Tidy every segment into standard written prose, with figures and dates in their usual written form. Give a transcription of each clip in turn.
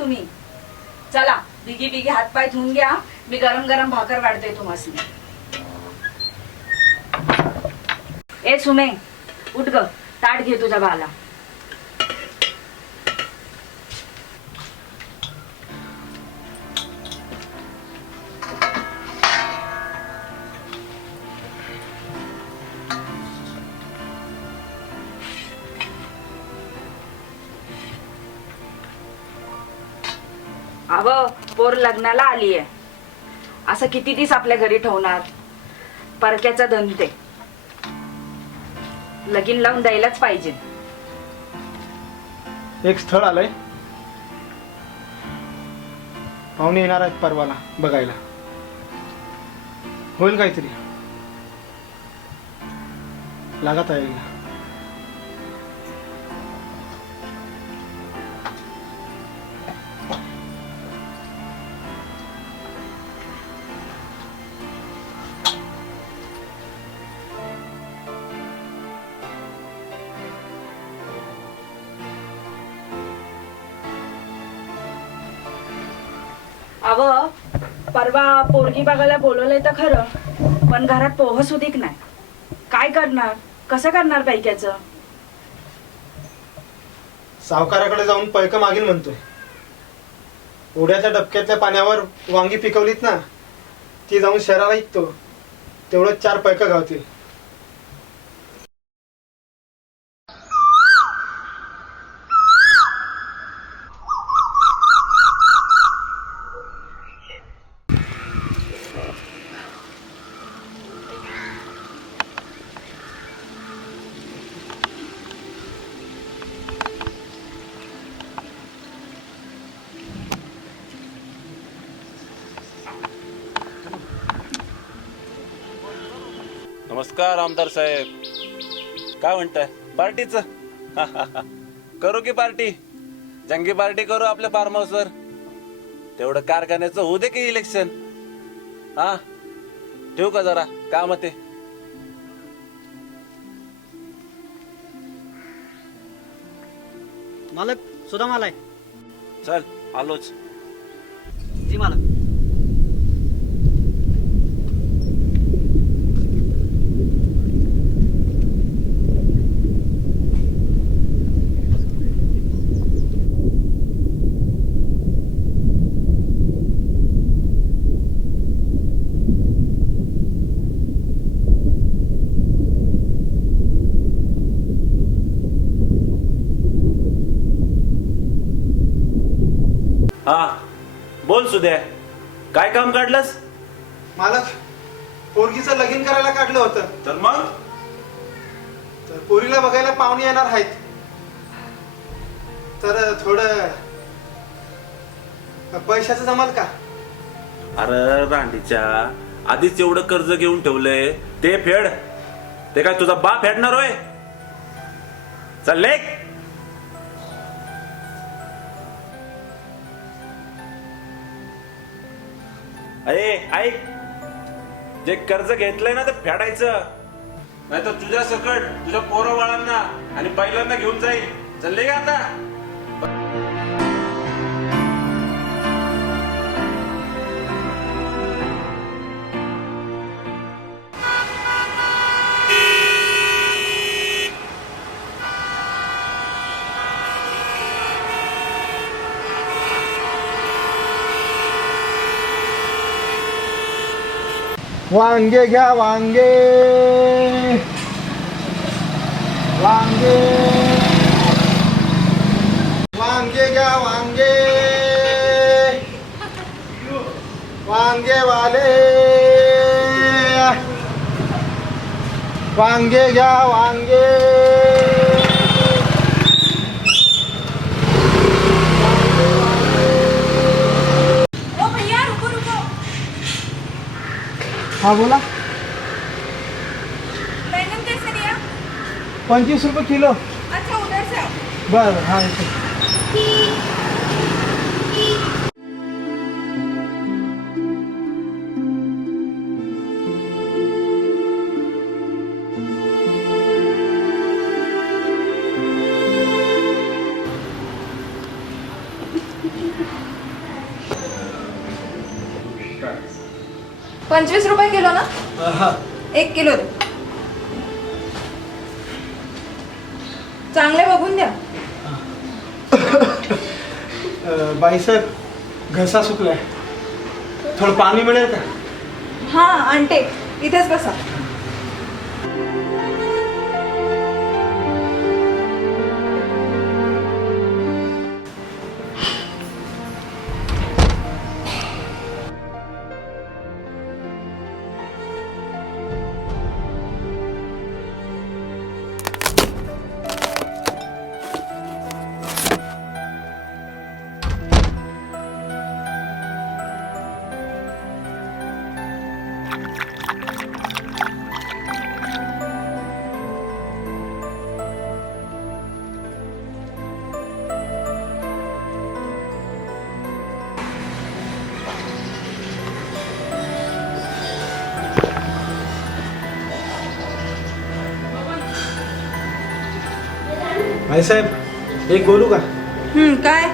तुम्ही. चला बिगी बिगी हातपाय धुवून घ्या, मी गरम गरम भाकर वाढते तुम्हाला. ए सुमे, उठ ग, ताट घे तुझ्या बाला. अव पोर लग्नाला आली आहे, असं किती दिवस आपल्या घरी ठेवणार. परक्याचा धनते, लगीन लावून द्यायलाच पाहिजे. एक स्थळ आलंय, पाहुणे येणार आहेत परवाला बघायला. होईल काहीतरी, लागा तयारीला. अव परवा पोरगी बघायला बोलवलंय तर खरं, पण घरात पोह सुधीक नाही. काय करणार, कसं करणार पैक्याचं. सावकाराकडे जाऊन पैक मागील म्हणतोय. ओढ्याच्या डबक्यातल्या पाण्यावर वांगी पिकवलीत ना, ती जाऊन शहराला ऐकतो, तेवढं 4 पैक गावतील. नमस्कार आमदार साहेब, काय म्हणताय पार्टीच? करू की पार्टी, जंगी पार्टी करू आपल्या फार्म हाऊसवर. तेवढं कारखान्याचं होऊ दे की इलेक्शन. हा ठेवू का जरा काम ते. मालक सुद्धा मला आहे. चल आलोच. जी मालक. हा बोल सुद्या, काय काम काढलंस? मालक, पोरगीचं लगीन करायला काढलं होतं, तर मग तर पोरीला बघायला पाहुणे येणार आहेत. तर थोडं पैशाचं जमल का? अरे रांडीच्या, आधीच एवढं कर्ज घेऊन ठेवलंय, ते फेड. ते काय तुझा बाप फेडणार होय? चल लेक. अरे ऐक, जे कर्ज घेतलंय ना ते फेडायचं, नाही तर तुझ्या सकट तुझ्या पोरं बाळांना आणि बैलांना घेऊन जाईल. चालले का आता? वांगे घ्या वांगे, वांगे वांगे घ्या वांगे, वांगे वाले वांगे घ्या वांगे. ओ भैया रुको रुको. हा बोला. बैंगन कैसे दिया? 25 रुपये किलो. अच्छा उधर से आओ. बरं हा येतो. ₹25 किलो ना? हा 1 किलो दे. चांगले बघून द्या. बाईसाहेब घसा सुकलाय, थोडं पाणी मिळेल का? हा आणते, इथेच बसा. बाईसाहेब एक बोलू का? काय?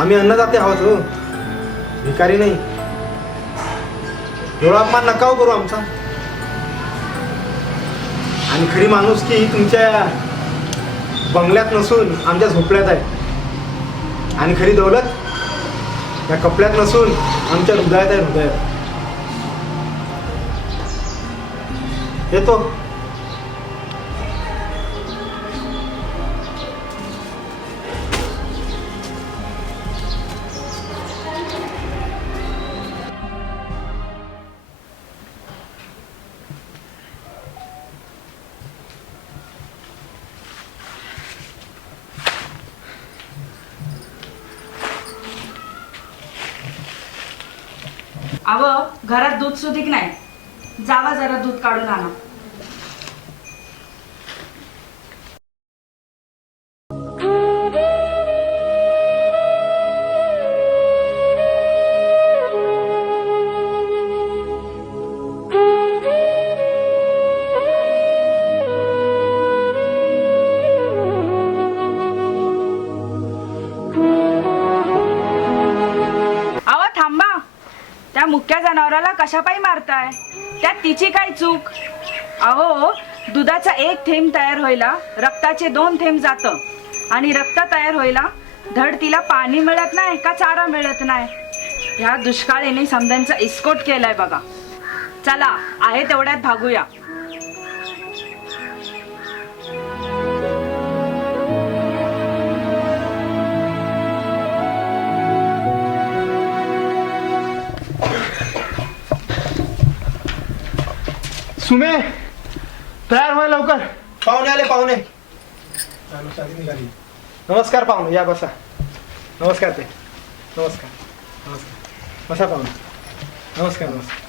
आम्ही अन्नदाते आहोत हो, भिकारी नाही. एवढा अपमान नका हो करू आमचा. आणि खरी माणूस की तुमच्या बंगल्यात नसून आमच्या झोपड्यात आहे. आणि खरी दौलत या कपड्यात नसून आमच्या हृदयात आहे, हृदयात. येतो. अव घरात दूध सुधिक नाही, जावा जरा दूध काढून आणा. अव थांबा, त्या मुक्या जनावराला कशापायी मारताय? त्यात तिची काय चूक? अहो दुधाचा 1 थेंब तयार व्हायला रक्ताचे 2 थेंब जात, आणि रक्त तयार व्हायला धड तिला पाणी मिळत नाही का चारा मिळत नाही. ह्या दुष्काळीने समद्यांचा इस्कोट केलाय बघा. चला आहे तेवढ्यात भागूया. सुमे तयार व्हाय लवकर. पाहुणे आले, पाहुणे. निघाली. नमस्कार पाहुणे, या बसा. नमस्कार ते. नमस्कार नमस्कार. बसा पाहुणे. नमस्कार नमस्कार.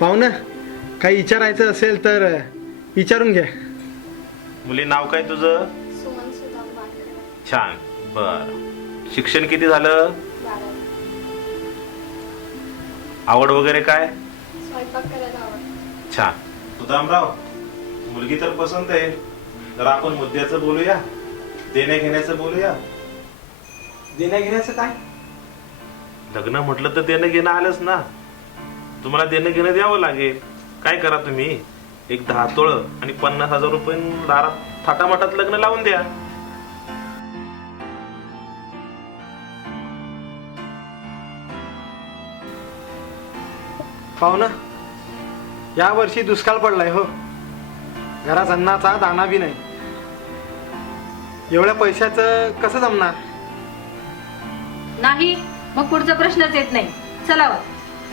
पाहुणं काही विचारायचं असेल तर विचारून घ्या. मुली नाव काय तुझं? छान. बर, शिक्षण किती झालं? आवड वगैरे काय? छान. सुदामराव, मुलगी तर पसंत आहे. तर आपण मुद्द्याचं बोलूया, देण्या घेण्याचं बोलूया. देण्या घेण्याचं काय? लग्न म्हटलं तर देणं घेणं आलंच ना. तुम्हाला देणं घेणं द्यावं लागेल. काय करा तुम्ही, एक 10 तोळं आणि 50,000 रुपये दारात थाटामाटात लग्न लावून द्या. पाहुणं, या वर्षी दुष्काळ पडलाय हो. घरात अन्नाचा दाणा बी नाही. एवढ्या पैशाचं कसं जमणार? नाही, मग पुढचा प्रश्नच येत नाही. चला वा.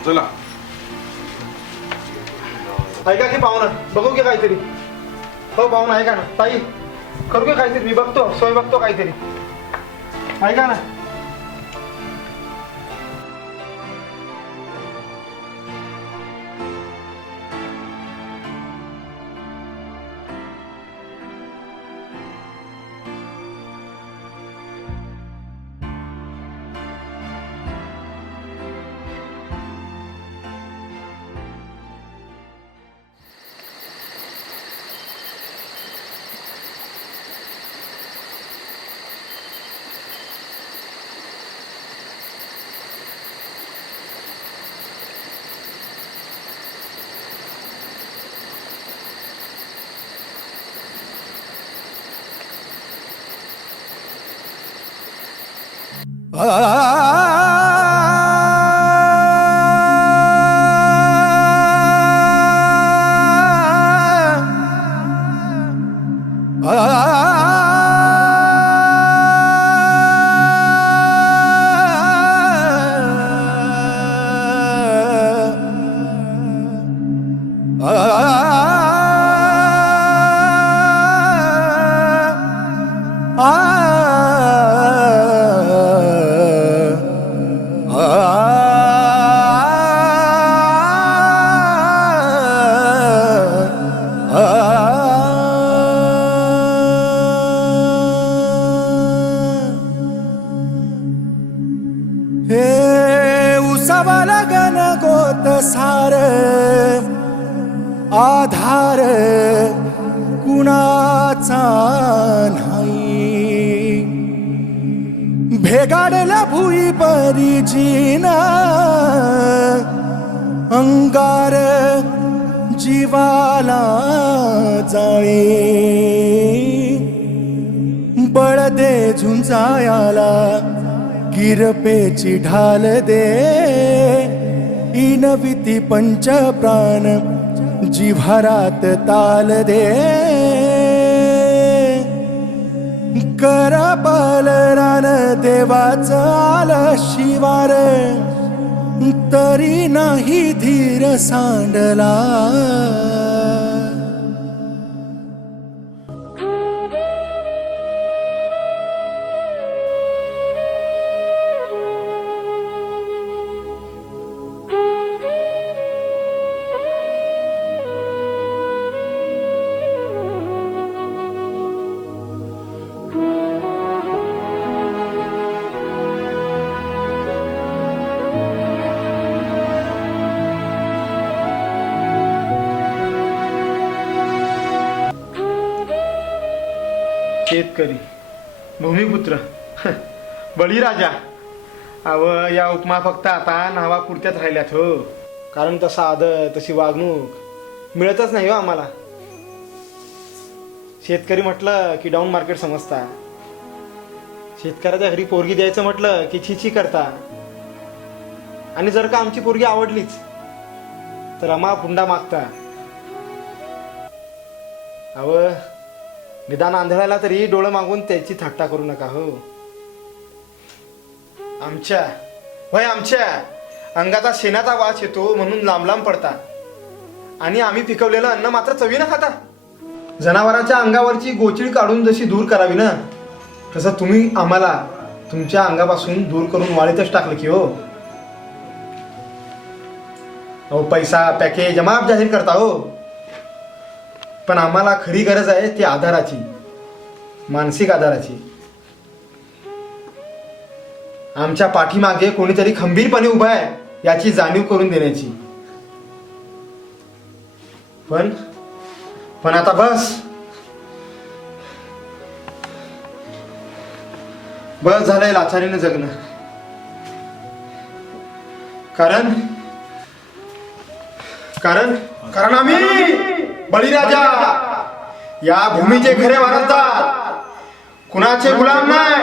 चला. ऐका की पाहुणं, बघू की काहीतरी. हो पाहुणं ऐका ना. ताई करू की काहीतरी, मी बघतो, सोय बघतो काहीतरी. ऐका ना. हे उसावाला गण गोत सार आधार कुणाचा नाही भेगाडला भुई परी जीना अंगार जीवाला जाळे बळ दे झुंजायाला गिरपेची ढाल दे इनविती पंच प्राण जिव्हारात ताल दे कर बलरान देवाच आलं शिवार तरी नाही धीर सांडला शेतकरी भूमिपुत्र बळीराजा. अव या उपमा फक्त आता नावापुरत्याच राहिल्यात हो, कारण तसा आदर तशी वागणूक मिळतच नाही हो आम्हाला. शेतकरी म्हटलं की डाऊन मार्केट समजता, शेतकऱ्याच्या घरी पोरगी द्यायचं म्हटलं की छिची करता, आणि जर का आमची पोरगी आवडलीच तर आम्हा पुंडा मागता. अव निदान आंधळाला तरी डोळं मागून त्याची थट्टा करू नका हो. आमच्या अंगाचा शेणाचा वास येतो म्हणून लांब लांब पडता, आणि आम्ही पिकवलेलं अन्न मात्र चवीनं खाता. जनावरांच्या अंगावरची गोचिड काढून जशी दूर करावी ना, तसं तुम्ही आम्हाला तुमच्या अंगापासून दूर करून वाळीतच टाकलं की हो. अहो पैसा पॅकेज जमाब जाहीर करता हो, पण आम्हाला खरी गरज आहे ती आधाराची, मानसिक आधाराची. आमच्या पाठीमागे कोणीतरी खंबीरपणे उभा आहे याची जाणीव करून देण्याची. पण आता बस झालंय लाचारीनं जगणं. कारण आम्ही बळीराजा या भूमीचे खरे वारसदार, कुणाचे गुलाम नाही.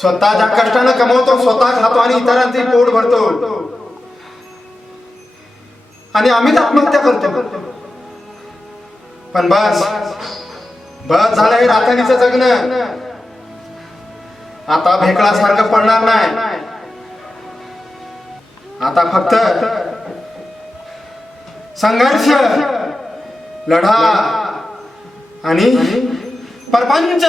स्वतःच्या कष्टानं कमवतो, स्वतः खातो आणि इतरांचे पोट भरतो, आणि आम्हीच आत्महत्या करतो. पण बस झालं हे रातानीचं जगणं. आता भेकळासारखं पडणार नाही. आता फक्त संघर्ष, लढा आणि परपंच.